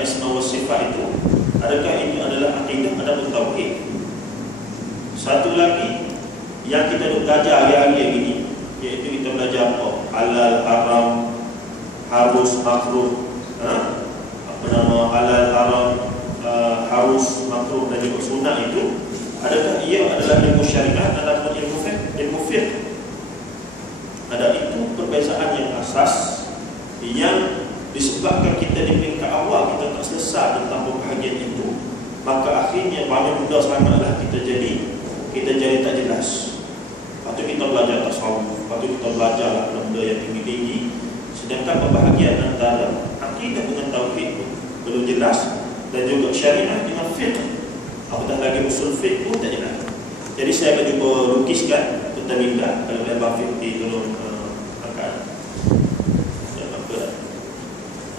mengenai asma wa sifat itu, adakah itu adalah akidah atau tauhid? Satu lagi yang kita belajar hari-hari ini, iaitu kita belajar apa? Halal, haram, harus, makruh, halal, haram, harus, makruh dan juga sunnah itu, adakah ia adalah ilmu syariat ataupun ilmu fiqh? Ada itu perbezaan yang asas yang disebabkan kita di peringkat awal kita tak selesai tentang pembahagian itu, maka akhirnya banyak mudah sangatlah kita jadi tak jelas. Lepas tu kita belajar tasawuf, lepas tu kita belajar benda yang tinggi-tinggi, sedangkan pembahagian antara akidah dengan tauhid belum jelas, dan juga syariah dengan fiqh, apatah lagi usul fiqh pun tak jelas. Jadi saya akan cuba lukiskan, kita minta kalau Abang Fikri tolong angkat.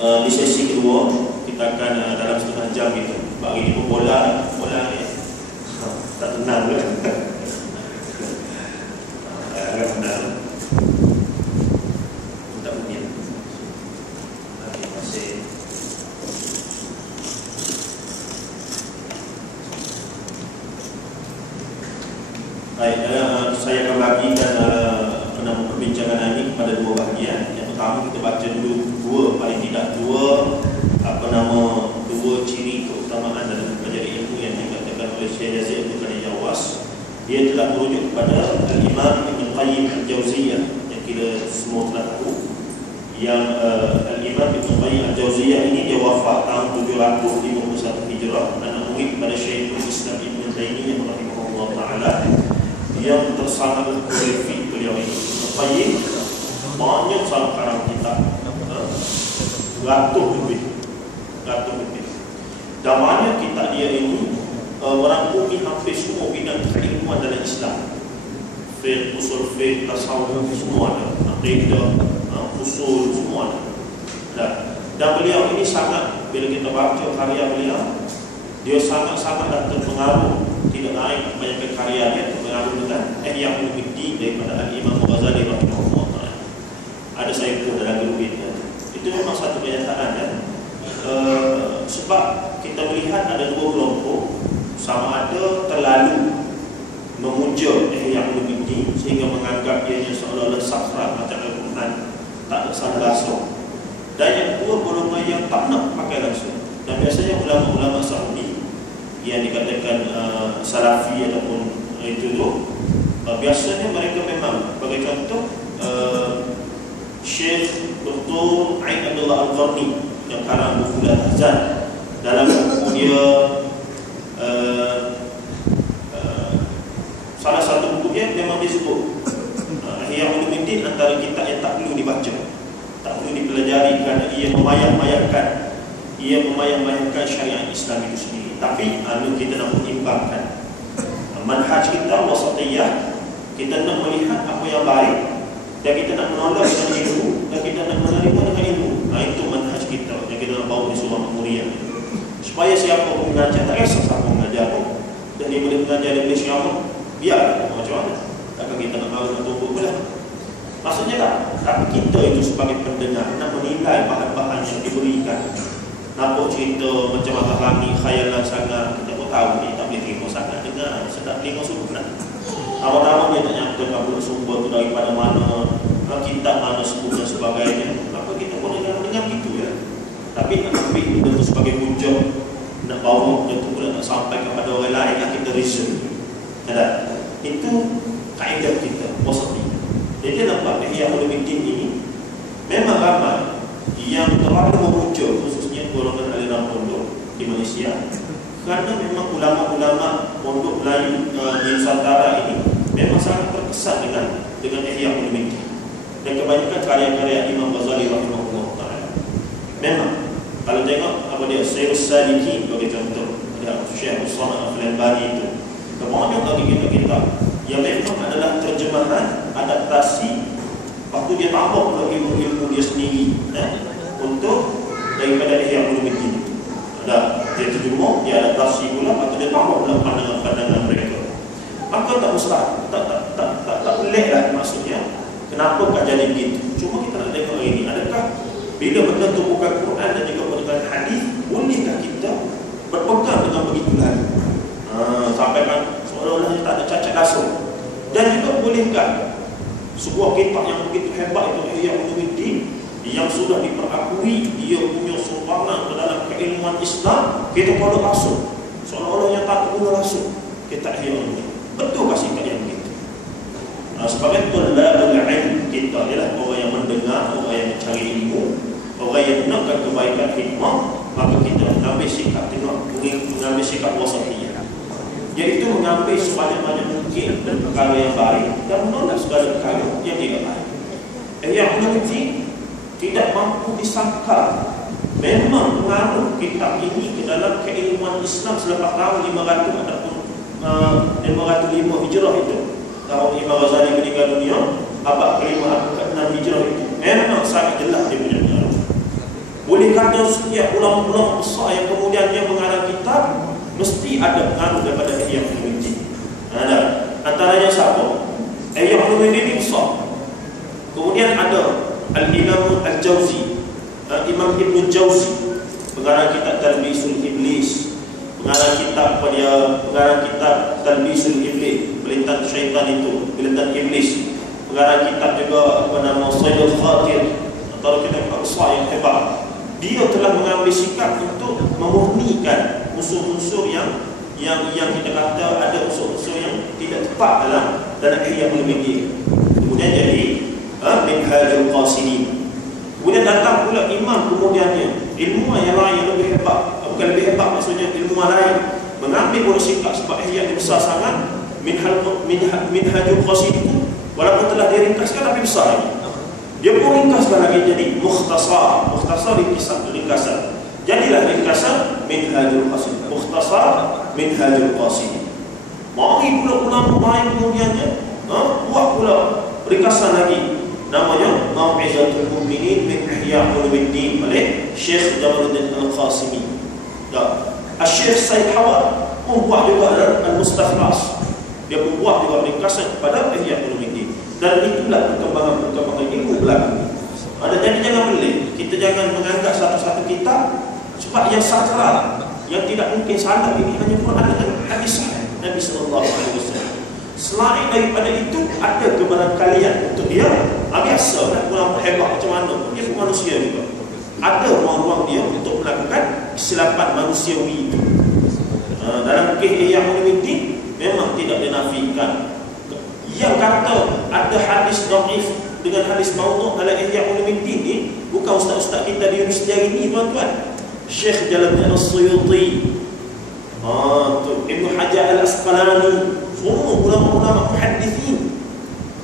Di sesi kedua kita akan dalam setengah jam gitu. Bagi ini pun bola ni tak tenang ke? Agak tenang. Tak mungkin. Terima kasih. Baik, saya akan bagikan perbincangan ini kepada dua bahagian. Yang pertama kita baca dulu paling tidak dua ciri keutamaan dalam mempelajari ilmu yang dikatakan oleh Syekh Yazid Abdul Ghani Jawas. Dia telah merujuk kepada Al-Imam Ibn Qayyim Al-Jauziyah yang kita semua telah tahu. Yang Al-Imam Ibn Qayyim Al-Jauziyah ini dia wafat tahun 751 Hijrah, anak murid kepada Syekhul Islam Ibn Taimiyah rahimahullah taala, yang tersangat prolific beliau ini. Ibn Qayyim banyak salah karang kitab, ratus lebih. Dan banyak kitab dia ini merangkumi hampir semua bidang keilmuan dalam Islam. Fiqh, usul fiqh, tasawuf, semua ada. Aqidah, usul, semua ada. Dan beliau ini sangat, bila kita baca karya beliau, dia sangat-sangatlah terpengaruh. Tidak lain kebanyakan karya dia terpengaruh dengan Ihya Ulumuddin daripada Al-Imam Ghazali rahimahullah ta'ala. Ada saya pun dalam grup ini. Itu memang satu kenyataan ya. Sebab kita melihat ada dua kelompok, sama ada terlalu memuja Ihya Ulumuddin sehingga menganggap ianya seolah-olah sastra macam Al-Quran, tak ada salah langsung. Dan yang kedua, golongan yang tak nak pakai langsung. Dan biasanya ulama-ulama Saudi yang dikatakan Salafi ataupun itu tu, biasanya mereka memang, bagi contoh Syekh Dr. Ain Abdullah Al-Gharni yang karang buku Al-Ahzan, dalam buku dia salah satu buku dia memang disebut Ihya Ulumuddin antara kitab yang tak perlu dibaca, tak perlu dipelajari kerana ia memayang-mayangkan syariat Islam itu sendiri. Tapi kita nak mengimbangkan manhaj kita wasatiyah, kita nak melihat apa yang baik dan kita nak menolak dengan ilmu dan kita nak menerima dengan ilmu. Itu manhaj kita yang kita nak bawa di surah Al-Muriyah, supaya siapa pun mengajar, tak kisah siapa mengajar pun, dan dia boleh mengajar dari siapa, biar macam mana. Takkan kita nak mahu nak tunggu pula. Maksudnya tak, tapi kita itu sebagai pendengar nak menilai bahan-bahan yang diberikan. Nampak cerita macam atas langit, khayalan sangat, kita pun tahu ni tak boleh terima sangat dengar, sedap telinga sunnah. Awal-awal dia tak nyata kabul sumber tu daripada mana, kitab mana sebut dan sebagainya. Maka kita pun dengar gitu ya. Tapi nak ambil benda tu sebagai hujah, nak bawa benda tu pula nak sampai kepada orang lain, nak kita reason. Ada? Itu kaedah kita, wasati. Jadi nampak Ihya Ulumuddin ini memang ramai yang terlalu memuja, khususnya golongan aliran pondok di Malaysia, kerana memang ulama-ulama pondok Melayu di Nusantara ini memang sangat terkesan dengan Ihya Ulumuddin dan kebanyakan karya-karya Imam Ghazali rahimahullah ta'ala. Memang kalau tengok apa dia, Sayyidus Salikin bagi contoh, ada Syekh Usman Al-Albani itu, kebanyakan lagi kitab-kitab yang memang adalah terjemahan, adaptasi, lepas tu dia tambah pula ilmu-ilmu dia sendiri untuk daripada Ihya Ulumuddin. Ada dia terjemah, dia adaptasi pula, lepas tu dia tambah pula pandangan-pandangan mereka. Maka tak mustahil, tak pelik lah maksudnya. Kenapa tak jadi begitu? Cuma kita nak tengok ini, adakah bila benda tu bukan Quran dan juga bukan hadis, boleh Ustaz Dasar. Dan juga bolehkah sebuah kitab yang begitu hebat itu Ihya Ulumuddin yang sudah diperakui dia punya sumbangan ke dalam keilmuan Islam, kita pada masuk seolah-olah yang tak guna langsung kita Ihya Ulumuddin. Betulkah sikap yang begitu? Sebagai tulabul ilm, kita ialah orang yang mendengar, orang yang mencari ilmu, orang yang nakkan kebaikan hikmah, maka kita mengambil sikap tengok, mengambil sikap wasatiyah. Iaitu mengambil sebanyak-banyak mungkin perkara yang baik dan menolak segala perkara yang tidak baik. Ihya Ulumuddin tidak mampu disangkal memang pengaruh kitab ini ke dalam keilmuan Islam selepas tahun 500 ataupun 505 Hijrah itu. Tahun Imam Ghazali meninggal dunia abad ke-5 atau ke-6 Hijrah itu memang sangat jelas dia punya pengaruh. Boleh kata setiap ulama-ulama besar yang kemudian dia mengarang kitab mesti ada pengaruh daripada Ihya Ulumuddin. Ada antaranya siapa? Ihya Ulumuddin ini besar. Kemudian ada Al-Imam Al-Jauzi, Imam Ibn Jauzi, pengarang kitab Talbisul Iblis, pengarang kitab Talbisul Iblis, pelintan syaitan itu, pelintan iblis. Pengarang kitab juga Sayyidul Khatir, antara kitab besar yang hebat. Dia telah mengambil sikap untuk memurnikan unsur-unsur yang kita kata ada unsur-unsur yang tidak tepat dalam Ihya Ulumuddin. Kemudian jadi Minhajul Qasidin. Kemudian datang pula imam kemudiannya, ilmuwan yang lain yang lebih hebat, bukan lebih hebat maksudnya ilmuwan lain mengambil pula sikap sebab Ihya besar sangat. Minhajul Qasidin walaupun telah diringkaskan tapi besar lagi. Dia pun ringkaskan lagi jadi mukhtasar ringkasan. Jadilah ringkasan Minhajul Qasidin, mukhtasar Minhajul Qasidin. Mari pula ulama lain kemudiannya buat pula ringkasan lagi, namanya Mau'izatul Mu'minin min Ihya Ulumuddin oleh Syekh Jamaluddin Al-Qasimi. Syekh Said Hawad pun buat juga Al-Mustakhlas. Dia membuat juga ringkasan kepada Ihya Ulumuddin. Dan itulah perkembangan ilmu berlaku. Jadi jangan pelik, kita jangan menganggap satu-satu kitab sebab yang sakral, yang tidak mungkin salah ini hanya Quran dan hadis Nabi sallallahu alaihi wasallam. Selain daripada itu ada kebarangkalian untuk dia. Biasalah ulama hebat macam mana, dia pun manusia juga. Ada ruang-ruang dia untuk melakukan kesilapan manusiawi itu. Dalam kisah Ihya Ulumuddin memang tidak dinafikan. Yang kata ada hadis dhaif dengan hadis maudhu' dalam Ihya Ulumuddin ini bukan ustaz-ustaz kita di universiti hari ini, tuan-tuan. Syekh Jalaluddin As-Suyuti, Ibn Hajar Al-Asqalani, semua ulama-ulama muhaddithin.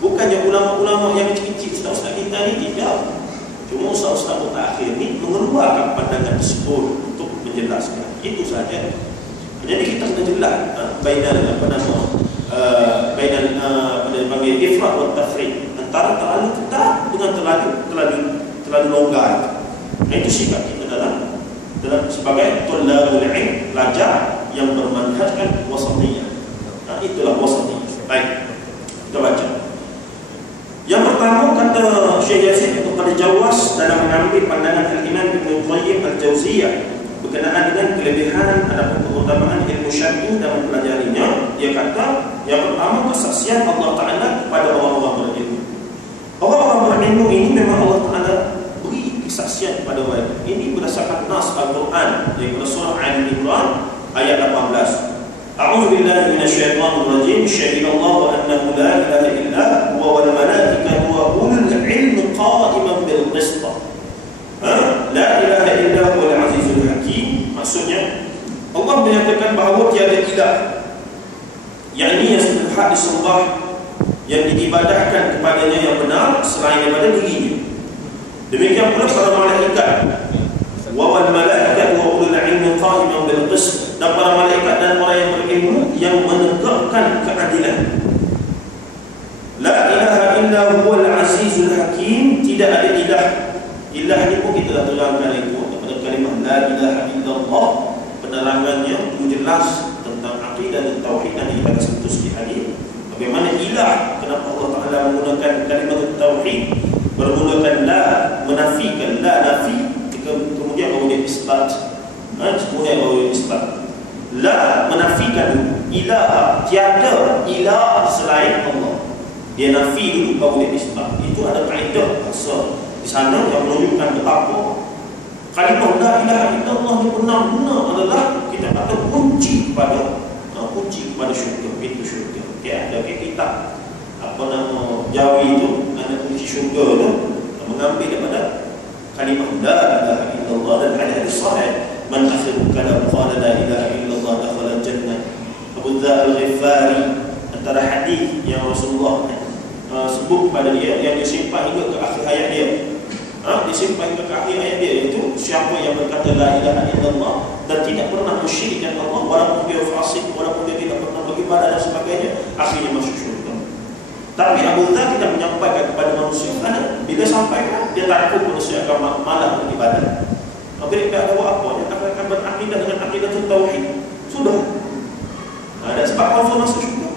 Bukannya ulama-ulama yang kecil-kecil ustaz-ustaz kita ni, tidak. Cuma ustaz-ustaz mutakhir ni mengeluarkan pandangan tersebut untuk menjelaskan. Itu saja. Jadi kita kena jelas bainal panggil ifrat wa tafrid, antara terlalu ketat dengan terlalu longgar. Itu sikap kita dalam sebagai tulabul ilm, pelajar yang bermanhajkan wasatiyah. Itulah wasatiyah. Baik, kita baca. Yang pertama kata Syekh Yazid itu pada Jawas dalam mengambil pandangan Al-Imam Ibn Qayyim Al-Jauziyah berkenaan dengan kelebihan adapun keutamaan ilmu syar'i dan mempelajarinya. Dia kata yang pertama kesaksian Allah Ta'ala kepada orang-orang berilmu. Orang-orang berilmu ini memang Allah Ta'ala beri kesaksian kepada mereka. Ini berdasarkan nas Al-Quran dari surah Al-Imran ayat 18. A'udzu billahi minasyaitonir rajim. Syahidallahu annahu la ilaha illa huwa wal malaikatu wa ulul ilmi qa'iman bil qist. La ilaha illa huwal azizul hakim. Maksudnya Allah menyatakan bahawa tiada ilah, yakni yang berhak disembah, yang diibadahkan kepadanya yang benar selain daripada dirinya. Demikian pula para malaikat. Wa wal malaikatu wa ulul ilmi qa'iman bil qist. Dan para malaikat dan orang yang berilmu yang menegakkan keadilan. La ilaha illa huwal azizul hakim. Tidak ada ilah. Ilah ni pun kita dah terangkan itu pada kalimah la ilaha illallah. Penerangannya jelas tentang akidah dan tauhid yang kita akan sentuh sikit lagi. Bagaimana ilah, kenapa Allah Ta'ala menggunakan kalimah tauhid, menggunakan la, menafikan la nafi, kemudian baru dia isbat. Kemudian baru dia isbat. La menafikan dulu. Ilah, tiada ilah selain Allah. Dia nafi dulu baru dia isbat. Itu ada kaedah bahasa di sana yang menunjukkan betapa kalimah la ilaha illallah ni benar-benar adalah kita kata kunci kepada syurga, pintu syurga. Ada kitab apa nama Jawi itu, ada kunci syurga tu, mengambil daripada kalimah la ilaha illallah. Dan ada hadis sahih, man akhiru kalam qala la ilaha illallah dakhala jannah. Abu Dzar Al-Ghifari, antara hadis yang Rasulullah sebut pada dia yang disimpan hingga ke akhir hayat dia, disimpan hingga ke akhir hayat dia, itu siapa yang berkata la ilaha illallah dan tidak pernah mensyirikkan Allah, walaupun dia fasik, walaupun dia tidak pernah beribadah dan sebagainya, akhirnya masuk syurga. Tapi Abu Dzar tidak menyampaikan kepada manusia, kerana bila sampaikan dia takut manusia akan malah beribadah. Mereka ada buat apa? Dia akan berakidah dengan akidah tauhid. Sudah. Dan sebab confirm masuk syurga.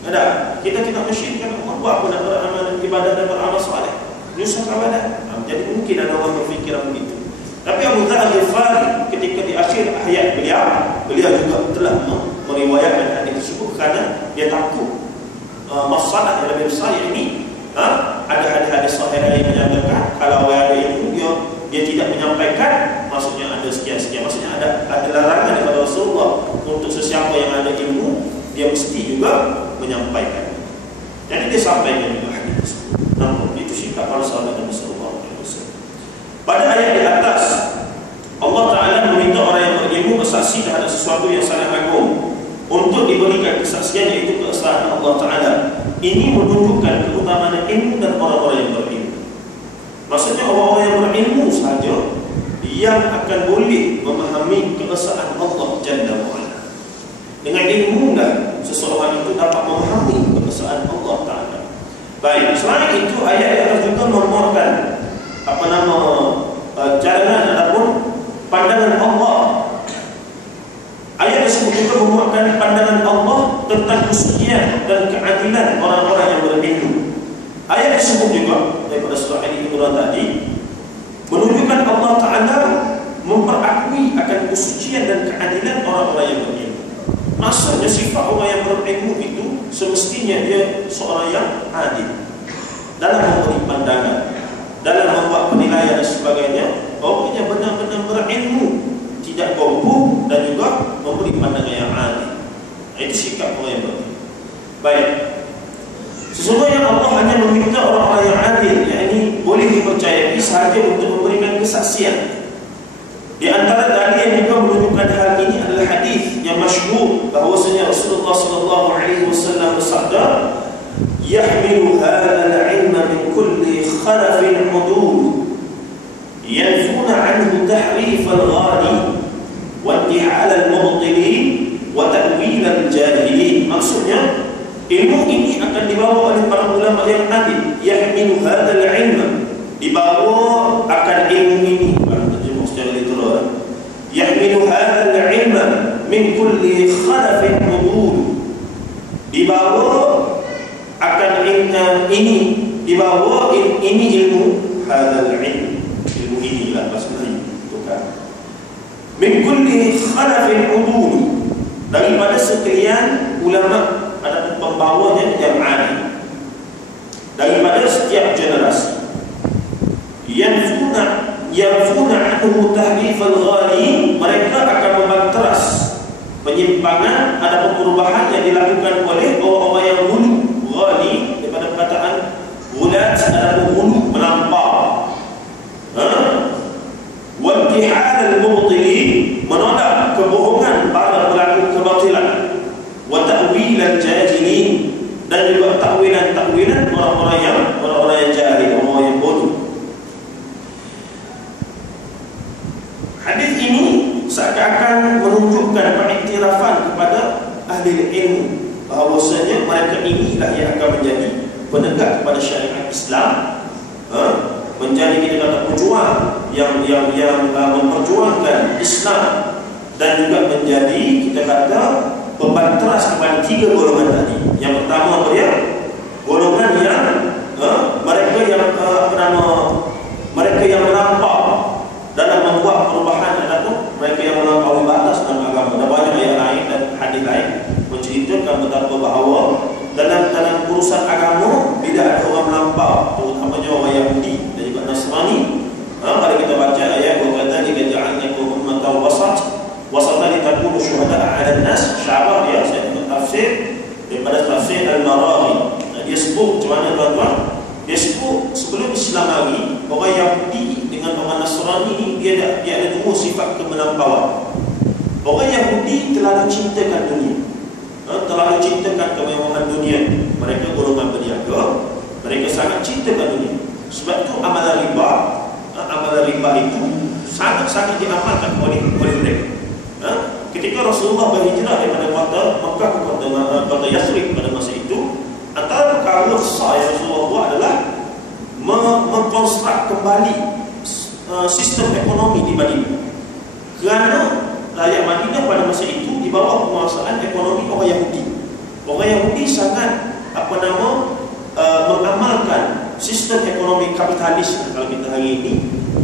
Ada, kita tidak mensyirikkan Allah, buat apa nak beramal dan ibadah dan beramal soleh? Nyusah kawalan. Jadi mungkin ada orang berfikiran begitu. Tapi Abu Dzar Al-Ghifari ketika di akhir hayat beliau juga telah meriwayatkan hadis tersebut kerana dia takut masalah yang lebih besar ini. Ada hadis-hadis sahih yang menyatakan kalau ada ilmu dia tidak menyampaikan, maksudnya ada sekian-sekian, maksudnya ada larangan daripada Rasulullah untuk sesiapa yang ada ilmu dia mesti juga menyampaikan. Jadi dia sampaikan juga hadis tersebut. Namun itu sikap para sahabat Nabi sallallahu alaihi wasallam. Pada ayat di atas Allah Ta'ala meminta orang yang berilmu bersaksi terhadap sesuatu yang sangat agung untuk diberikan kesaksian, yaitu keesaan Allah Ta'ala. Ini menunjukkan keutamaan ilmu dan orang-orang yang berilmu. Maksudnya orang-orang yang berilmu sahaja yang akan boleh memahami keesaan Allah Jalla wa'ala. Dengan ilmu dah seseorang itu dapat memahami keesaan Allah Ta'ala. Baik, selain itu ayat yang juga memuatkan jalangan ataupun pandangan Allah. Ayat tersebut juga memuatkan pandangan Allah tentang kesucian dan keadilan orang-orang yang berilmu. Ayat tersebut juga daripada surah Al-Imran tadi menunjukkan Allah Ta'ala memperakui akan kesucian dan keadilan orang-orang yang berilmu. Maksudnya sifat orang yang berilmu itu semestinya dia seorang yang adil dalam memberi pandangan, dalam membuat penilaian dan sebagainya. Orangnya benar-benar berilmu, tidak gombong, dan juga memberi pandangan yang adil. Itu sikap orang yang berilmu. Baik, sesungguhnya Allah hanya meminta orang-orang yang adil, yakni boleh dipercayai sahaja untuk memberikan kesaksian. Di antara dalil yang juga menunjukkan hal ini adalah hadis yang masyhur bahwasanya Rasulullah sallallahu alaihi wasallam bersabda, "Yahmilu hadzal 'ilma min kulli kharafin hudud, yanfuna 'anhu tahrif al-ghali wa intihal al-mubtilin wa ta'wil al-jahilin." Maksudnya ilmu ini akan dibawa oleh para ulama yang adil. Yahmilu hadzal 'ilma, dibawa akan ilmu ini. Yahmilu hadzal 'ilma min kulli kharafin hudud, dibawa akan ini, dibawa ini ilmu hadzal 'ilm, ilmu inilah maksudnya bukan min kulli kharafin hudud, daripada sekalian ulama ada pembawanya yang adil daripada setiap generasi. Yanfuna anhu tahrif al-ghali, mereka akan membanteras penyimpangan ataupun perubahan yang dilakukan oleh orang-orang yang ghulu. Ghali daripada perkataan ghulat ataupun ghulu, melampau. Wa intihal al-mubtilin, menolak kebohongan para pelaku kebatilan. Wa ta'wil al-jahilin, dan juga takwilan orang-orang yang jahil, orang yang bodoh. Hadis ini seakan-akan menunjukkan pengiktirafan kepada ahli ilmu bahawasanya mereka inilah yang akan menjadi penegak kepada syariat Islam, menjadi kita kata pejuang yang memperjuangkan Islam, dan juga menjadi kita kata pembanteras kepada tiga golongan tadi. Yang pertama dia golongan yang mereka yang melampau dalam membuat perubahan, ataupun mereka yang melampaui batas dalam agama. Dan banyak ayat atau wasatan litakunu syuhada'a 'alan nas. Syarah dia, saya tengok tafsir daripada tafsir Al-Maraghi. Dia sebut macam mana tuan-tuan? Dia sebut sebelum Islam hari, orang Yahudi dengan orang Nasrani ni dia ada dua sifat kemelampauan. Orang Yahudi terlalu cintakan dunia, terlalu cintakan kemewahan dunia. Mereka golongan berniaga, mereka sangat cintakan dunia. Sebab itu amalan riba itu sangat-sangat diamalkan oleh mereka. Ketika Rasulullah berhijrah daripada kota Makkah ke kota Yathrib pada masa itu, antara perkara besar yang Rasulullah buat adalah mengkonstruk kembali sistem ekonomi di Madinah. Kerana rakyat Madinah pada masa itu di bawah penguasaan ekonomi orang Yahudi. Orang Yahudi sangat mengamalkan sistem ekonomi kapitalis kalau kita hari ini,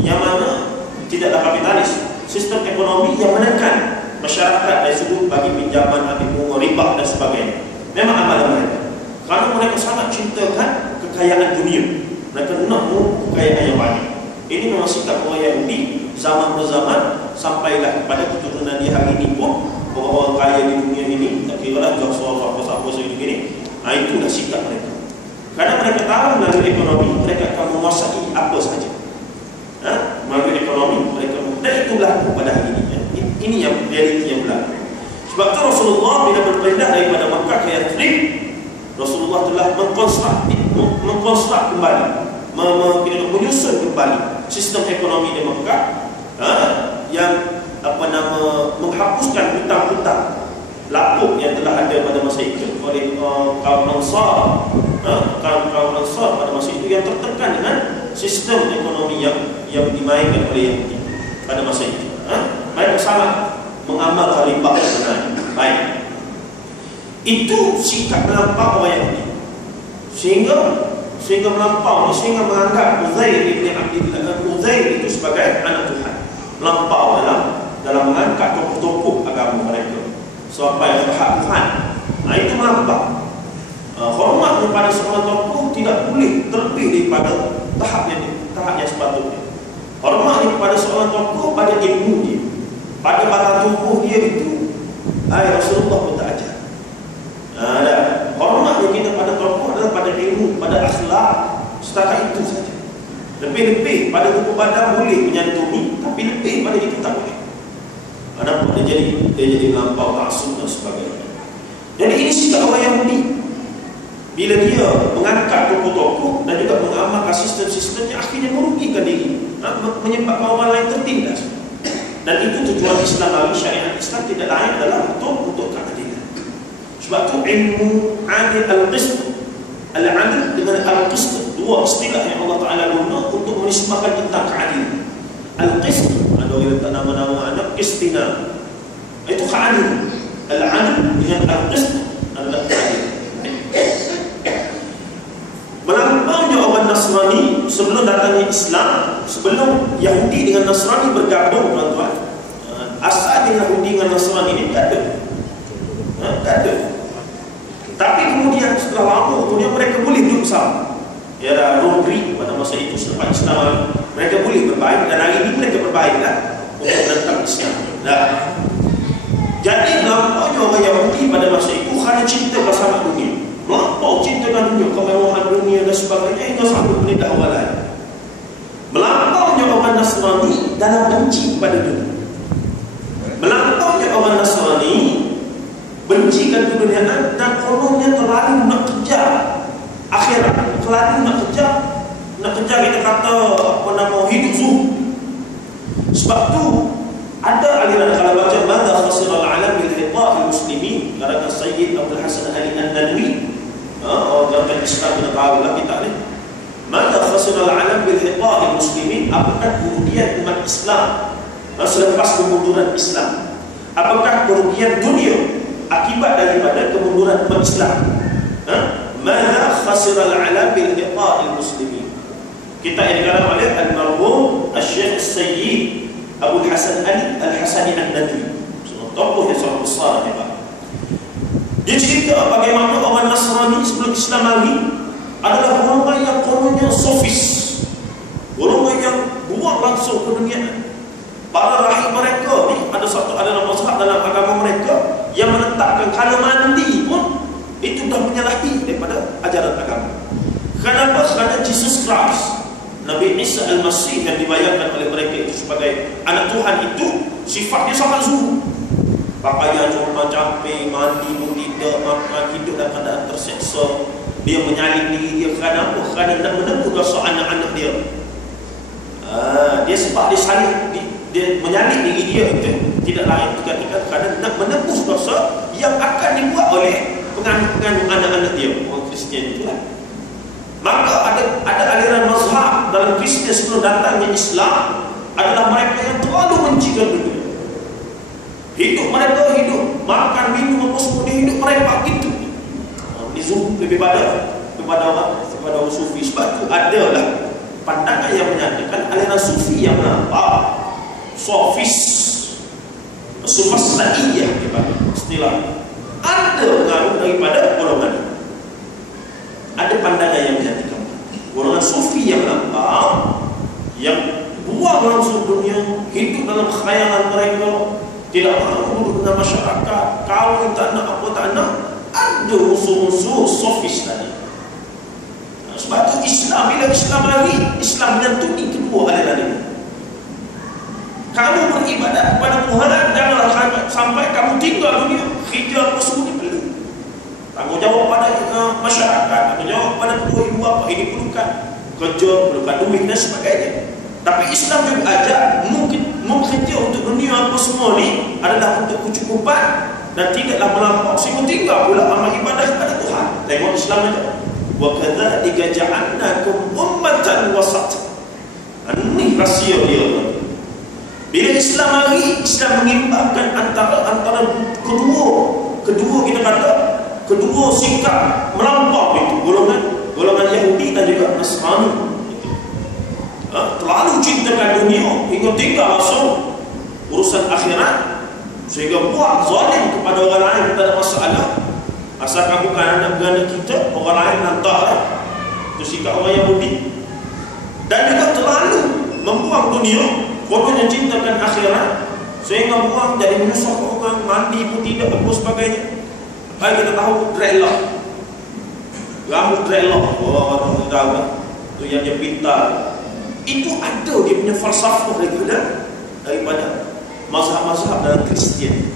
yang mana tidaklah kapitalis, sistem ekonomi yang menekan masyarakat dari sudut bagi pinjaman, ambil bunga, riba dan sebagainya. Memang amalan mereka. Kerana mereka sangat cintakan kekayaan dunia. Mereka nak kekayaan yang banyak. Ini memang sikap orang Yahudi zaman berzaman, sampailah kepada keturunan di hari ini pun orang-orang kaya di dunia ini, tak kira lah Joshua apa-apa segini. Itulah sikap mereka. Kerana mereka tahu melalui ekonomi mereka akan menguasai apa sahaja. Melalui ekonomi mereka, dan itu berlaku pada hari ini. Ini yang realiti yang berlaku. Sebab itu Rasulullah bila berpindah daripada Makkah ke Yathrib, Rasulullah telah mengkonstruk kembali, menyusun kembali sistem ekonomi di Makkah, yang menghapuskan hutang-hutang lapuk yang telah ada pada masa itu oleh kaum Ansar, kaum Ansar pada masa itu yang tertekan dengan sistem ekonomi yang dimainkan oleh Yahudi pada masa itu. Mereka sangat mengamalkan riba sebenarnya. Baik. Itu sikap melampau orang Yahudi. Sehingga melampau, sehingga menganggap Uzair itu sebagai anak Tuhan. Melampau dalam mengangkat tokoh-tokoh agama mereka sampai berhak Tuhan. Itu melampau. Hormat kepada seorang tokoh tidak boleh terlebih daripada tahap yang sepatutnya. Hormat kepada seorang tokoh pada ilmu dia, pada batang tubuh dia itu Rasulullah pun tak ajar. Hormat kita pada tokoh adalah pada ilmu, pada akhlak, setakat itu saja. Lebih-lebih pada tubuh badan boleh menyantuni, tapi lebih pada itu tak boleh. Nampak dia jadi melampau, taksub dan sebagainya. Jadi ini sikap orang Yahudi. Bila dia mengangkat tokoh-tokoh dan juga mengamalkan sistem-sistem yang akhirnya merugikan diri, menyebabkan orang lain tertindas. Dan itu tujuan Islam dari syariat Islam tidak lain adalah untuk keadilan. Sebab itu ilmu adil al-qist, al-adil dengan al-qist, dua istilah yang Allah Ta'ala guna untuk menisbahkan tentang keadilan. Al-qist, ada orang letak nama-nama anak Qistina, itu keadilan. Al-adil dengan al-qist adalah keadilan. Melampaunya orang Nasrani sebelum datangnya Islam, sebelum Yahudi dengan Nasrani bergabung, tuan-tuan, asalnya Yahudi dengan Nasrani ini tak ada. Tak ada. Tapi kemudian setelah lama, kemudian mereka boleh hidup bersama. Era Rodri pada masa itu selepas Islam, mereka boleh berbaik, dan hari ini mereka berbaiklah untuk menentang Islam. Jadi melampaunya orang Yahudi pada masa itu kerana cinta bersama dunia. Melampau cinta dengan dunia, kemewahan dunia dan sebagainya, hingga sampai menindak orang lain. Melampaunya orang Nasrani dalam benci pada dunia. Melampaunya orang Nasrani bencikan keduniaan dan kononnya terlalu nak kejar akhirat, terlalu nak kejar kita kata hidup zuhud. Sebab tu ada aliran kalau baca Madza khasiral alam bil hiqa'il muslimin, karangan Sayyid Abdul Hasan Ali An-Nadwi, orang Islam kena tahu lah kita ni. Madza khasiral alam bil hiqa'il muslimin, apakah kerugian umat Islam selepas kemunduran Islam? Apakah kerugian dunia akibat daripada kemunduran umat Islam? Madza khasiral alam bil hiqa'il muslimin. Kita yang dikarang oleh Al-Marhum Al-Syekh Sayyid Abdul Hasan Ali Al-Hasani An-Nadwi, seorang tokoh yang sangat besar hebat. Dia cerita bagaimana orang Nasrani sebelum Islam lagi adalah orang yang kononnya sofis, orang yang buat langsung ke dunia. Para rahib mereka ni Bahkan kalau mandi pun itu dah menyalahi daripada ajaran agama. Kenapa? Kerana Jesus Christ, Nabi Isa Al-Masih yang dibayangkan oleh mereka itu sebagai anak Tuhan itu sifatnya sangat zuhud. Pakaian cuma capek, mandi pun tidak, makan hidup dalam keadaan terseksa. Dia menyalin diri dia kerana apa? Kerana nak menebus dosa anak-anak dia. Dia sebab dia salin, dia menyalin diri dia itu tidak lain dikatakan kerana nak menebus dosa yang akan dibuat oleh penganut-penganut anak-anak dia, orang Kristian itulah. Maka ada aliran mazhab dalam Kristian sebelum datangnya Islam adalah mereka yang terlalu mencikan dunia. Hidup mereka hidup, makan, minum, apa semua dia hidup mereka gitu. Ini zuhud lebih pada orang sufi. Sebab itu adalah pandangan yang menyatakan aliran sufi yang nampak sofis, sufasnaiyah istilah. Ada pengaruh daripada golongan. Ada pandangan yang menyatakan golongan sufi yang nampak, yang buang langsung dunia, hidup dalam khayalan mereka, tidak mahu duduk dengan masyarakat, kahwin tak nak, apa tak nak. Ada unsur-unsur sofis tadi. Sebab itu Islam, bila Islam lagi, Islam menyantuni kedua aliran ini. Kamu beribadat kepada Tuhan, janganlah sampai kamu tinggal dunia, kerja apa semua perlu. Tanggungjawab pada masyarakat, tanggungjawab pada kedua ibu bapa, ini perlukan kerja, perlukan duit dan sebagainya. Tapi Islam juga ajar mungkin bekerja untuk dunia apa semua ni adalah untuk kecukupan dan tidaklah melampau sehingga tinggal pula amal ibadah kepada Tuhan. Tengok Islam aja. Wa kadzalika ja'alnakum ummatan wasat. Ini rahsia dia. Bila Islam hari, Islam mengimbangkan antara kedua kita kata kedua sikap melampau itu, golongan Yahudi dan juga Nasrani. Terlalu cintakan dunia hingga tinggal langsung urusan akhirat, sehingga buat zalim kepada orang lain tak ada masalah. Asalkan bukan anak negara kita, orang lain hantar. Itu sikap orang Yahudi. Dan juga terlalu membuang dunia, orang yang cintakan akhirat, sehingga buang jadi menyusah orang, mandi pun tidak, apa sebagainya. Baik kita tahu dreadlock, rambut dreadlock, orang tahu kan? Itu yang dia pintar. Itu ada dia punya falsafah daripada mazhab-mazhab dalam Kristian.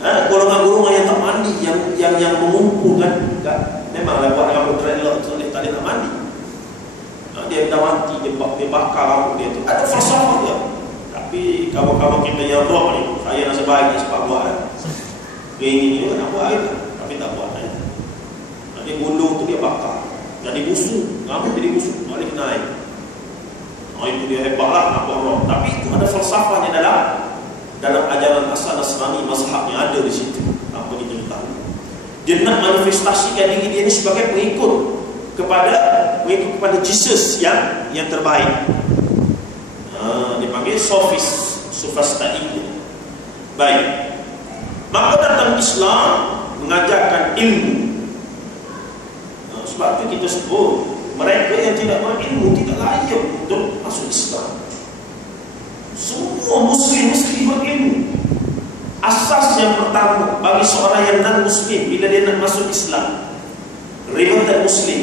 Golongan-golongan yang tak mandi, yang mengumpulkan, memanglah buat rambut dreadlock tu tak boleh nak mandi. Dia dah mati, dia bakar rambut dia tu. Ada falsafah dia. Tapi kawan-kawan kita yang roh ni, saya nak sebaik sebab buat dia ingin juga nak buat itu, tapi tak buat. Dia gulung tu dia bakar, jadi busuk, rambut jadi busuk, tak boleh naik. Itu dia hebatlah nak buat roh. Tapi itu ada falsafahnya dalam ajaran asal Nasrani, mazhab yang ada di situ. Apa kita tahu? Dia nak manifestasikan diri dia ni sebagai pengikut kepada Jesus yang terbaik. Dipanggil sofis, sufastai. Baik. Maka datang Islam mengajarkan ilmu. Sebab itu kita sebut mereka yang tidak berilmu tidak layak untuk masuk Islam. Semua Muslim mesti berilmu. Asas yang pertama bagi seorang yang non-Muslim bila dia nak masuk Islam, riwayat Muslim,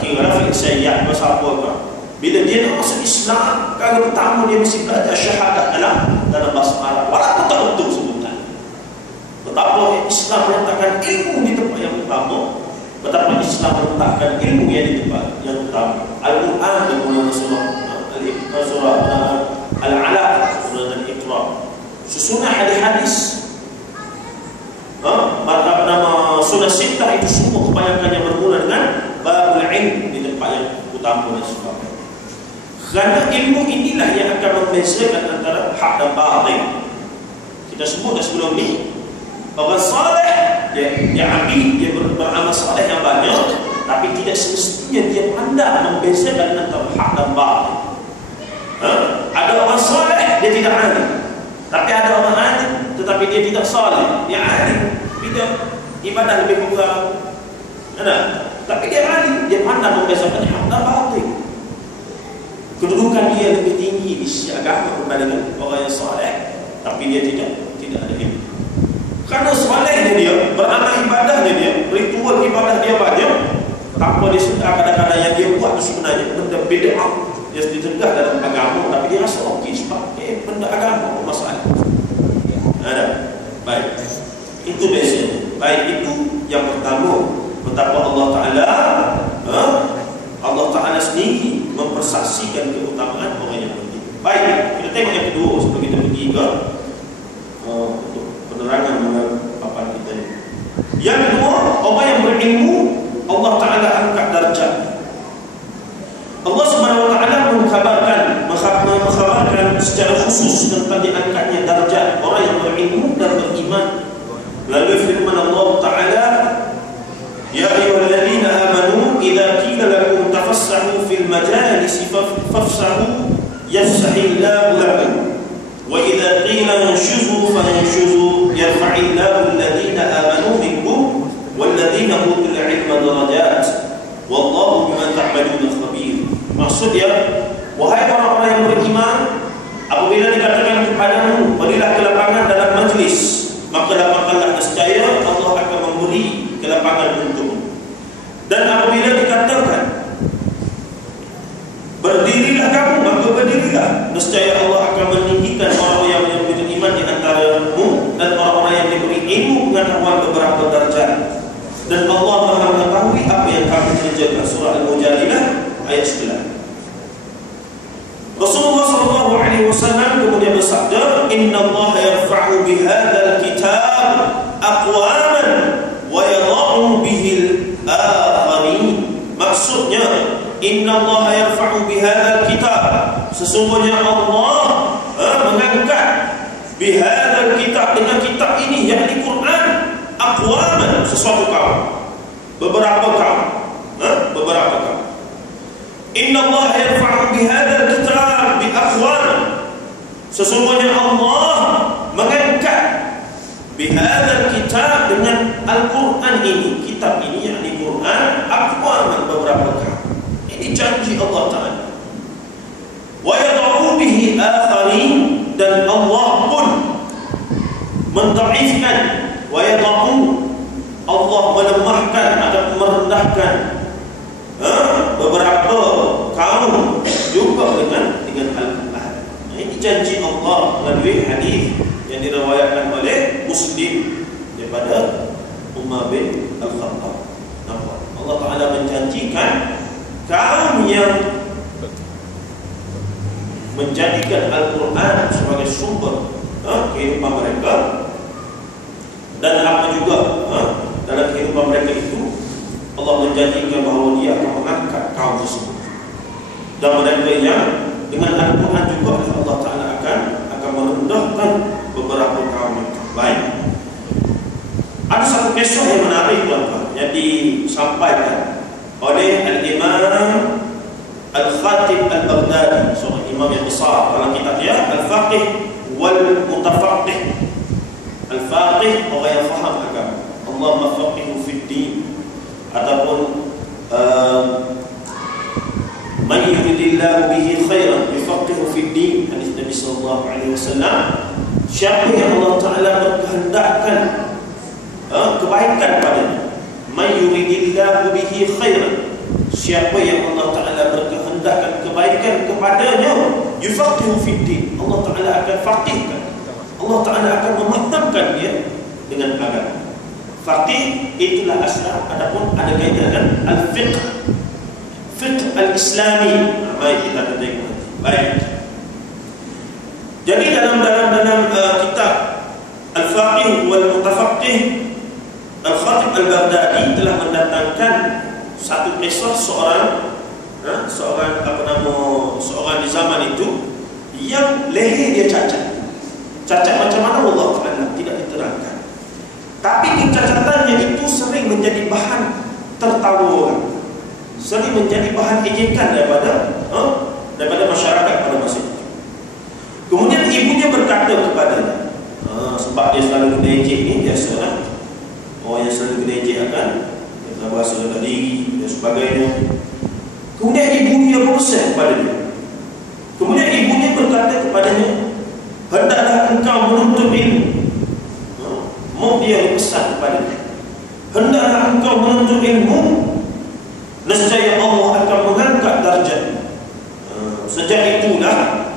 kira fil syariah bahasa apa? Bila dia nak masuk Islam, kali pertama dia mesti belajar syahadat dalam bahasa Arab. Walaupun tak betul sebutan. Betapa Islam meletakkan ilmu di tempat yang pertama, betapa Islam meletakkan ilmu yang di tempat yang utama. Al-Quran dan surah Al-Alaq, surah Al-Iqra, susunan hadis-hadis, nama surah Sintah itu semua kebanyakan yang bermula dengan babul ilm di tempat yang utama dan sebagainya. Kerana ilmu inilah yang akan membezakan antara hak dan batil. Kita sebut dah sebelum ni, orang saleh dia ambil, dia beramal saleh yang banyak, tapi tidak semestinya dia pandai membezakan antara hak dan batil. Ada orang saleh dia tidak alim, tapi ada orang alim tetapi dia tidak saleh. Dia alim, dia ibadah lebih kurang, tapi dia alim, dia pandai membezakan hak dan batil. Kedudukan dia lebih tinggi di sisi agama berbanding dengan orang yang saleh, tapi dia tidak ada ilmu. Kerana solehnya dia, beramal ibadahnya dia, ritual ibadah dia banyak. Tanpa disedar kadang-kadang yang dia buat itu sebenarnya benda bid'ah. Dia ditegah dalam agama, tapi dia rasa okey sebab benda agama masalah. Ada. Baik. Itu biasanya. Baik, itu yang pertama. Betapa Allah Ta'ala sendiri mempersaksikan keutamaan orang yang beriman. Baik, kita tengok yang kedua sebelum kita pergi ke untuk penerangan mengenai papan kita ini. Yang kedua, orang yang berilmu Allah Ta'ala angkat darjat. Allah Subhanahu Wa Ta'ala mengkhabarkan secara khusus tentang diangkatnya darjat orang yang berilmu dan beriman. Lalu firman Allah Ta'ala, Ya ayyuhalladzina amanu idza qila lakum tafassahu fil majalisi fafsahu yafsahillahu lakum wa idza qila anshuzu fanshuzu yarfa'illahu alladhina amanu minkum walladzina utul ilma darajat wallahu bima ta'maluna khabir. Maksudnya, wahai orang-orang yang beriman, apabila dikatakan kepadamu berilah kelapangan dalam majlis, maka lapangkanlah nescaya Allah akan memberi kelapangan untukmu. Dan apabila dikatakan berdirilah kamu, maka berdirilah, nescaya Allah akan meninggikan orang-orang yang beriman di antaramu dan orang-orang yang diberi ilmu pengetahuan beberapa darjat. Dan Allah Maha mengetahui apa yang kamu kerjakan. Surah Al-Mujadilah ayat 9. Rasulullah SAW kemudian bersabda, Inna Allah yarfa'u bihadzal kitab aqwaman wa yadha'u bihil akharin. Maksudnya, Inna Allah yarfa'u bihadzal kitab, sesungguhnya Allah mengangkat bihadzal kitab, dengan kitab ini yang di Quran, aqwaman, sesuatu kaum, beberapa kaum, beberapa kaum. Inna Allah yarfa'u bihadzal kitab bi aqwan, sesungguhnya Allah mengangkat bihadzal kitab, dengan Al-Quran ini, kitab ini yang di Quran, aqwan, beberapa kaum. Ini janji Allah Ta'ala. Wa yad'u bihi akharin, dan Allah pun mentaifkan, wa yad'u, Allah melemahkan atau merendahkan beberapa kaum juga dengan Al-Quran. Ini janji Allah melalui hadis yang diriwayatkan oleh Muslim daripada Umar bin Al-Khattab. Allah Ta'ala menjanjikan kaum yang menjadikan Al-Quran sebagai sumber kehidupan mereka, dan apa juga dalam kehidupan mereka itu Allah menjanjikan bahawa Dia akan mengangkat kaum tersebut. Dan mereka yang dengan Al-Quran juga Allah Ta'ala akan merendahkan beberapa kaum yang baik. Ada satu kisah yang menarik tuan-tuan yang disampaikan oleh Al-Imam Al-Khatib Al-Baghdadi, seorang imam yang besar dalam kitabnya Al-Faqih wal Mutafaqih. Al-Faqih, orang yang faham agama, Allah mafaqihu fid din, ataupun man yuridillahu bihi khairan yufaqihu fid din, hadis Nabi sallallahu alaihi wasallam. Siapa yang Allah Ta'ala berkehendakkan kebaikan padanya, man yuridillahu bihi khairan, siapa yang Allah Ta'ala berkehendakkan kebaikan kepadanya, yufaqihu fid din, Allah Ta'ala akan faqihkan, Allah Ta'ala akan memahamkan dia dengan agama. Faqih itulah asal. Adapun ada kaitan dengan al-fiqh, fiqh al-islami. Baik, kita tengok. Baik. Jadi dalam kitab Al-Faqih wal Mutafaqih, Al-Khatib Al-Baghdadi telah mendatangkan satu kisah seorang di zaman itu yang leher dia cacat. Cacat macam mana Allah Ta'ala tidak diterangkan. Tapi kecacatannya itu sering menjadi bahan tertawa orang, sering menjadi bahan ejekan daripada masyarakat pada masa itu. Kemudian ibunya berkata kepadanya, sebab dia selalu kena ejek ni, biasalah orang yang selalu kena ejek akan bahasa rendah diri dan sebagainya. Kemudian ibunya berpesan kepada dia. Kemudian ibunya berkata kepadanya, hendaklah engkau menuntut ilmu. Dia pesan kepada dia, hendaklah engkau menuntut ilmu, nescaya Allah akan mengangkat darjatmu. Sejak itulah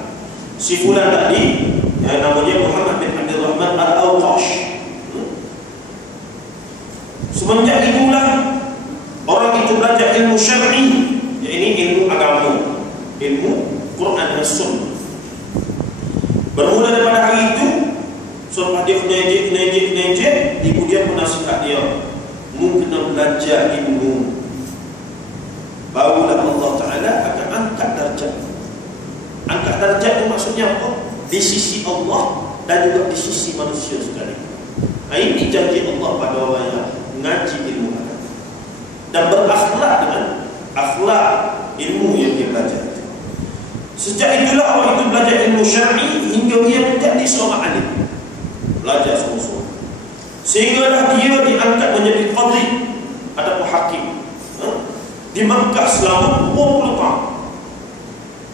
si fulan tadi, yang namanya Muhammad bin Abdul Rahman Al-Awqash, semenjak itulah orang itu belajar ilmu syar'i, yakni ilmu agama, ilmu Quran dan Sunnah. Bermula daripada hari itu, selepas dia kenejek, ibu dia pun nasihat dia, mu kena belajar ilmu, barulah Allah Ta'ala akan angkat darjat. Angkat darjat itu maksudnya apa? Di sisi Allah dan juga di sisi manusia sekali. Ini janji Allah pada orang yang mengaji ilmu agama dan berakhlak dengan akhlak ilmu yang dia belajar. Sejak itulah orang itu belajar ilmu syar'i hingga dia menjadi seorang alim, belajar semua-semua, sehinggalah dia diangkat menjadi qadhi ataupun hakim di Makkah selama 20 tahun.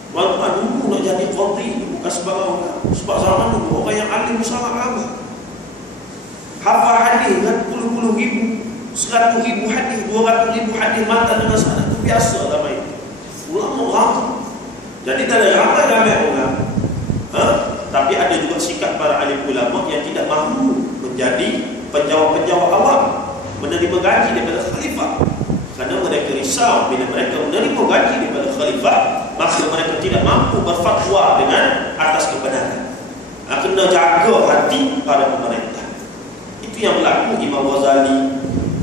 Tuan-tuan, dulu nak jadi qadhi bukan sebarang orang. Sebab zaman dulu orang yang alim sangat ramai, hafal hadis dengan puluh-puluh ribu, 100 ribu hadis, 200 ribu hadis mata dengan sanad, itu biasa zaman itu. Ulama ramai. Jadi tak ada ramai-ramai orang, tapi ada juga sikap para alim ulama yang tidak mahu menjadi penjawab-penjawab awam, menerima gaji daripada khalifah. Kerana mereka risau bila mereka menerima gaji daripada khalifah, maka mereka tidak mampu berfatwa dengan atas kebenaran. Kena jaga hati para pemerintah. Itu yang berlaku Imam Ghazali,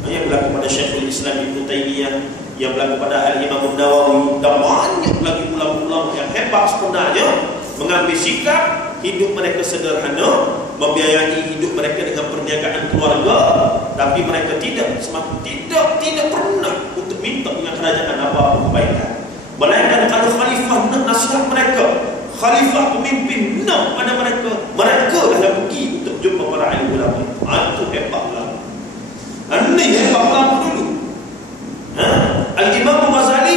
yang berlaku pada Syekhul Islam Ibn Taymiyah, yang berlaku pada Al-Imam Nawawi, dan banyak lagi ulama-ulama yang hebat sebenarnya mengambil sikap hidup mereka sederhana, membiayai hidup mereka dengan perniagaan keluarga, tapi mereka tidak pernah untuk minta dengan kerajaan apa-apa kebaikan. Melainkan kalau khalifah nak nasihat mereka, khalifah pemimpin nak pada mereka lah yang pergi untuk jumpa para alim ulama. Itu hebat ulama. Ini hebat ulama dulu. Al-Imam Ghazali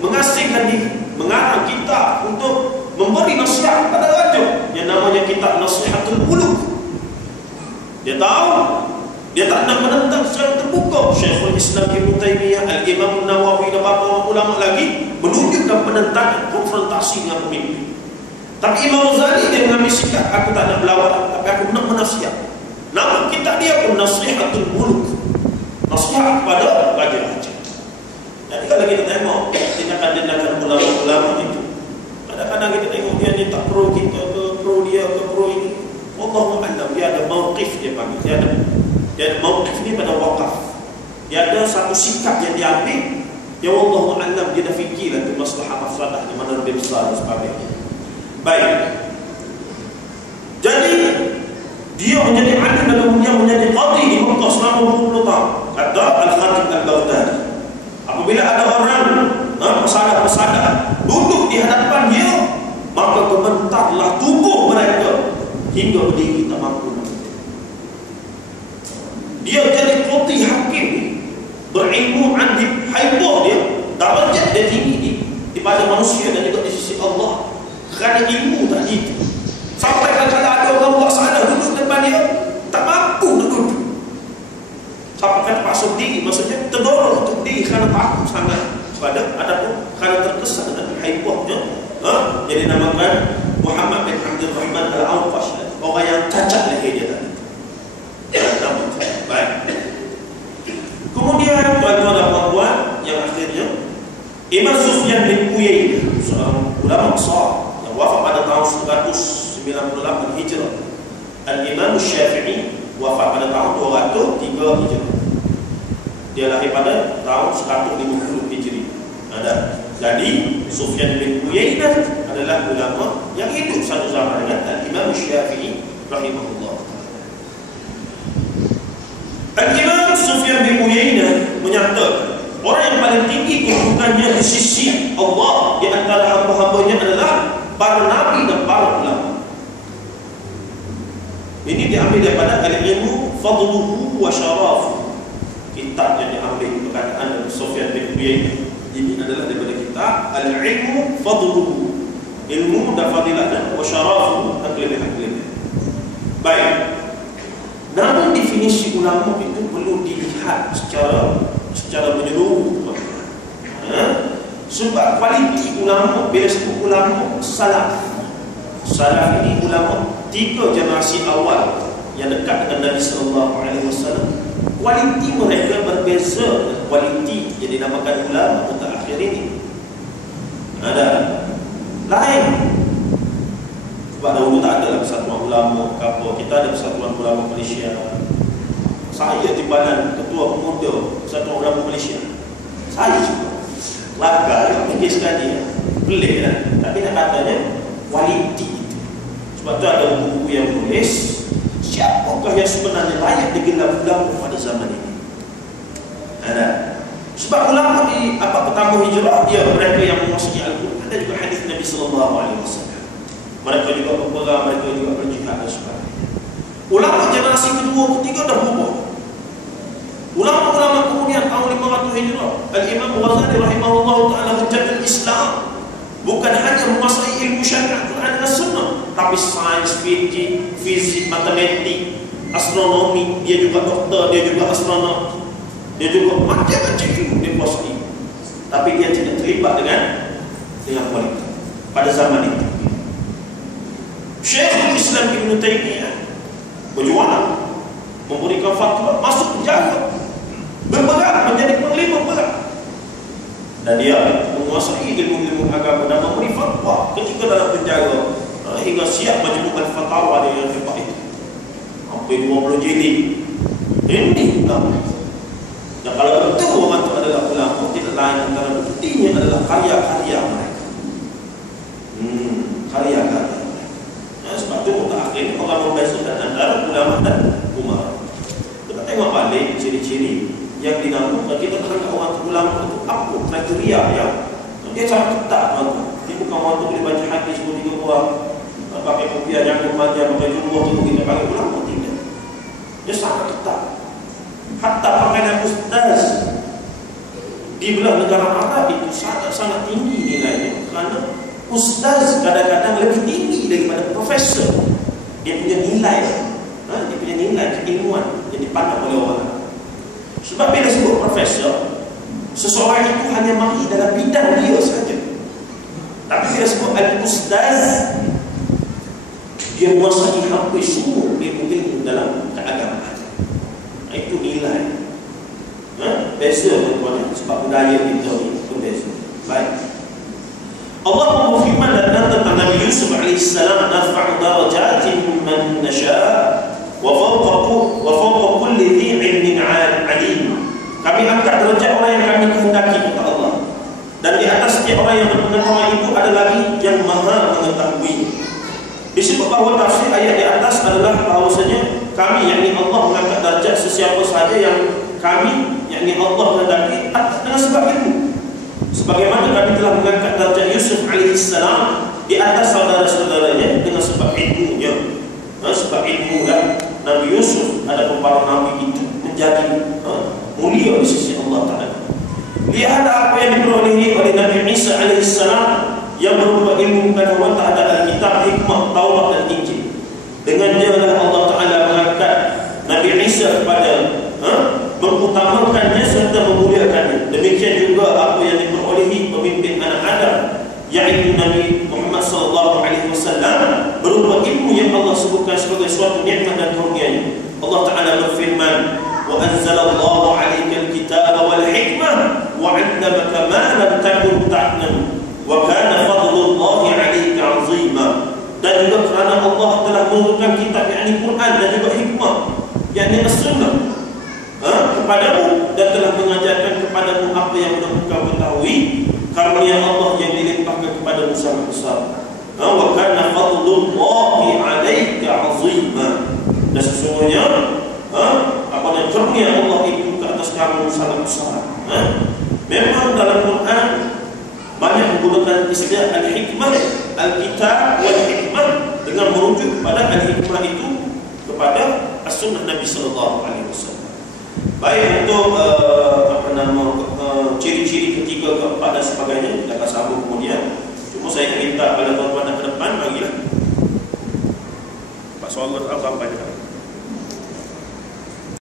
mengasingkan diri, mengarang kitab untuk memberi nasihat pada raja yang namanya kitab Nasihatul Muluk. Dia tahu dia tak nak menentang secara terbuka Syekhul Islam Ibn Taymiyah, Al-Imam Nawawi dan beberapa ulama lagi menunjukkan penentangan, konfrontasi dengan pemimpin. Tapi Imam Ghazali dia mengambil sikap, aku tak nak berlawan, tapi aku nak menasihat. Nama kitab dia pun Nasihatul Muluk, nasihat kepada raja-raja. Jadi kalau kita tengok tindakan-tindakan ulama-ulama itu, kadang-kadang kita tengok dia ni tak pro kita ke, pro dia ke, pro ini. Wallahu a'lam, dia ada mauqif, dia panggil. Dia ada mauqif ni pada wakaf. Dia ada satu sikap yang diambil. Ya wallahu a'lam, dia dah fikirlah tu masalah mafsadah di mana lebih besar dan sebagainya. Baik. Jadi dia menjadi alim dan kemudian menjadi qadhi di Makkah selama 20 tahun. Kata Al-Khatib Al-Baghdadi, apabila ada orang pesadah-pesadah duduk di hadapan dia, maka gemetarlah tubuh mereka hingga berdiri tak mampu. Dia jadi qadhi hakim, berilmu andi haibah dia, darjat dia tinggi daripada manusia dan juga di sisi Allah, kerana ilmu tadi itu. Sampai kadang-kadang ada orang buat salah duduk depan dia, tak mampu duduk. Sampai kan terpaksa diri, maksudnya terdorong untuk diri kerana takut sangat pada ataupun kerana terkesan dengan haibahnya. Jadi namakan Muhammad bin Abdul Rahman Al-Awqash, orang yang cacat lahir dia tadi. Baik. Kemudian tuan-tuan dan puan-puan, yang akhirnya Imam Sufyan bin Uyainah, seorang ulama besar yang wafat pada tahun 198 Hijrah. Al-Imam Syafi'i wafat pada tahun 203 Hijrah. Dia lahir pada tahun 150 Hijri. Jadi Sufyan bin Uyainah adalah ulama yang hidup satu zaman dengan Al-Imam Syafi'i rahimahullah. Al-Imam Sufyan bin Uyainah menyatakan orang yang paling tinggi kedudukannya di sisi Allah di antara hamba-hambanya adalah para nabi dan para ulama. Ini diambil daripada Al-Ilmu Fadluhu wa Syarafuhu, kitab yang diambil perkataan dari Sufyan bin Uyainah. Ini adalah daripada kitab Al-Ilmu Fadluhu, ilmu dan fadilah, dan wa Syarafuhu, dan kelebihan-kelebihan. Baik. Namun di definisi ulama itu perlu dilihat secara menyeluruh. Sebab kualiti ulama, bila sebut ulama salaf ini ulama 3 generasi awal yang dekat dengan Nabi SAW. Kualiti mereka berbeza dengan kualiti yang dinamakan ulama mutaakhir ini. Ada lain. Sebab dahulu tak ada persatuan ulama apa. Kita ada persatuan ulama Malaysia. Saya timbalan ketua pemuda persatuan ulama Malaysia. Saya juga laga yang fikir sekali pelik lah. Tapi nak katanya kualiti itu. Sebab tu ada buku yang tulis siapakah yang sebenarnya layak digelar ulama pada zaman ini. Ada. Sebab ulama di pertama hijrah dia mereka yang menguasai Al-Quran dan juga hadis Nabi SAW. Mereka juga berperang, mereka juga berjihad dan sebagainya. Ulama generasi kedua, ketiga dah berubah. Ulama-ulama kemudian tahun 500 Hijrah, Al-Imam Ghazali rahimahullah ta'ala hujjatul Islam, bukan hanya menguasai ilmu syariat Quran dan Sunnah, tapi sains, fizik, matematik, astronomi, dia juga doktor, dia juga astronom, dia juga macam-macam ilmu dia kuasai. Tapi dia tidak terlibat dengan kualitas pada zaman itu. Syekhul Islam Ibn Taymiyah berjuang, memberikan fatwa, masuk penjara, berperang menjadi panglima perang, dan dia menguasai ilmu-ilmu agama dan memberi fatwa ketika dalam penjara hingga siap majmu' al-fatawa dia yang hebat itu hampir 20 jilid. Ini ulama. Dan kalau betul orang itu adalah ulama, tidak lain antara buktinya adalah karya-karya mereka. Karya-karya. Sebab itu mutaakhir orang membezakan antara ulama dan umara. Kita tengok balik ciri-ciri yang dinamakan kita tengok orang ulama itu apa kriteria yang dia sangat ketat tuan. Dia bukan orang tu boleh baca hadis 2-3 buah, pakai kopiah yang panjang, pakai jubah tu kita panggil ulama, tidak. Dia sangat ketat. Hatta pakaian ustaz di belah negara Arab itu sangat tinggi nilainya, kerana ustaz kadang-kadang lebih tinggi daripada profesor. Dia punya nilai, dia punya nilai keilmuan yang dipandang oleh orang. Sebab bila sebut profesor, seseorang itu hanya mahir dalam bidang dia saja. Tapi bila sebut al-ustaz, dia menguasai hampir semua ilmu-ilmu dalam keagamaan. Itu nilai. Beza tuan-tuan, sebab budaya kita ni berbeza. Baik. Allah berfirman tentang Nabi Yusuf AS, "Narfa'u darajatin man nasha' wa fawqa kulli dhi 'ilmin 'alim." Kami angkat derajat orang yang kami kehendaki, kata Allah. Dan di atas setiap orang yang berpengetahuan itu ada lagi yang maha mengetahui. Disebut bahawa tafsir ayat di atas adalah bahawasanya kami, yakni Allah, mengangkat darjat sesiapa sahaja yang kami, yakni Allah, kehendaki dengan sebab ilmu. Sebagaimana kami telah mengangkat darjat Yusuf AS di atas saudara-saudaranya dengan sebab ilmunya. Sebab ilmu dan Nabi Yusuf, ada para nabi itu menjadi mulia di sisi Allah Ta'ala. Lihat apa yang diperolehi oleh Nabi Isa AS yang berupa ilmu pengetahuan terhadap Alkitab, hikmah, Taurat dan Injil. Dengan dia Allah Ta'ala mengangkat Nabi Isa kepada mengutamakannya serta memuliakannya. Demikian juga apa yang diperolehi pemimpin anak Adam, yaitu Nabi Muhammad SAW, berupa ilmu yang Allah sebutkan sebagai suatu nikmat dan karunia-Nya. Allah Ta'ala berfirman, "Wa anzalallahu 'alaikal kitaba wal hikmah wa 'allamaka ma lam takun ta'lam wa kana fadlullahi 'alaika 'azima." Dan juga kerana Allah telah menurunkan kitab, yakni Quran, dan juga hikmah, yakni as-sunnah, kepadamu, dan telah mengajarkan kepadamu apa yang belum kau ketahui. Karunia Allah yang dilimpahkan kepadamu sangat besar. Wa kana fadlullahi 'alaika 'azima. Dan sesungguhnya karunia Allah itu ke atas kamu sangat besar. Memang dalam Quran banyak menggunakan istilah al-hikmah, al-kitab wal hikmah, dengan merujuk kepada al-hikmah itu kepada as-sunnah Nabi SAW. Baik, untuk ciri-ciri ketiga, keempat dan sebagainya kita akan sambung kemudian. Cuma saya minta pada tuan-tuan dan ke depan bagilah Pak Soal sampai dekat